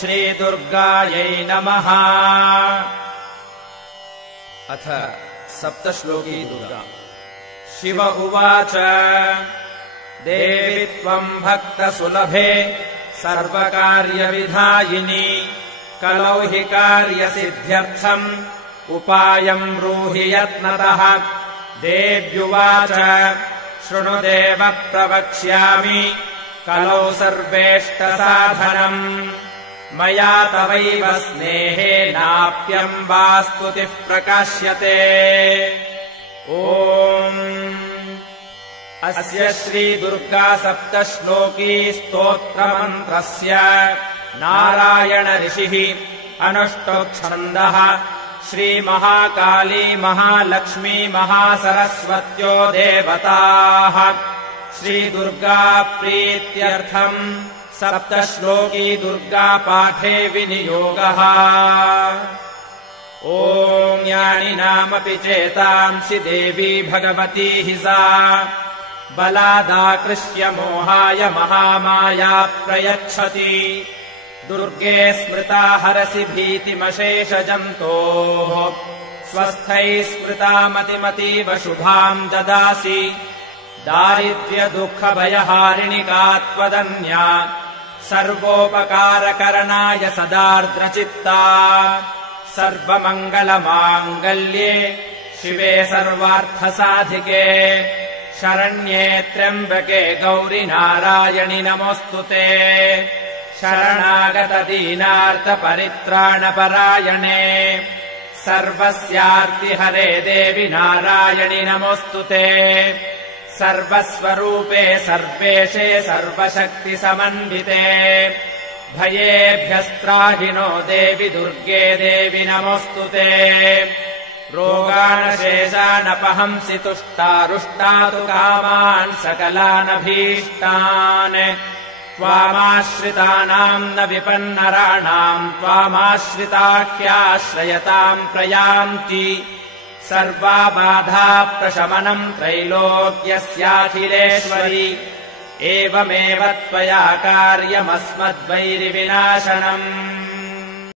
श्रीदुर्गायै नमः। अथ सप्तश्लोकी दुर्गा। शिव उवाच देवि त्वम् भक्तसुलभे सर्वकार्यविधायिनी कलौ हि कार्यसिद्ध्यर्थम् उपायम् ब्रूहि यत्नतः। देव्युवाच शृणु देव प्रवक्ष्यामि कलौ सर्वेष्टसाधनम् मया तवैव स्नेहेनाप्यम्बा स्तुतिः प्रकाश्यते। ॐ अस्य श्रीदुर्गा सप्तश्लोकी स्तोत्रमन्त्रस्य नारायण ऋषिः अनुष्टुप्छन्दः श्रीमहाकाली महालक्ष्मी महासरस्वत्यो देवताः श्रीदुर्गा प्रीत्यर्थम् सप्तश्लोकी दुर्गापाठे विनियोगः। ॐ ज्ञानिनामपि चेतांसि देवी भगवती हि सा बलादाकृष्य मोहाय महामाया प्रयच्छति। दुर्गे स्मृता हरसि भीतिमशेषजन्तोः स्वस्थैः स्मृता मतिमतीव शुभाम् ददासि। दारिद्र्यदुःखभयहारिणिका त्वदन्या सर्वोपकारकरणाय सदार्द्रचित्ता। सर्वमङ्गलमाङ्गल्ये शिवे सर्वार्थसाधिके शरण्ये त्र्यम्बके गौरि नारायणि नमोऽस्तुते। शरणागतदीनार्तपरित्राणपरायणे सर्वस्यार्तिहरे देवि नारायणि नमोऽस्तुते। सर्वस्वरूपे सर्वेशे सर्वशक्तिसमन्विते भयेभ्यस्त्राहिनो देवि दुर्गे देवि नमोऽस्तुते। रोगानशेषानपहंसि तुष्टारुष्टातु कामान् सकलानभीष्टान् त्वामाश्रितानाम् न विपन्नराणाम् त्वामाश्रिताख्याश्रयताम् प्रयान्ति। सर्वाबाधा प्रशमनम् त्रैलोक्यस्याखिलेश्वरि एवमेव त्वया कार्यमस्मद्वैरिविनाशनम्।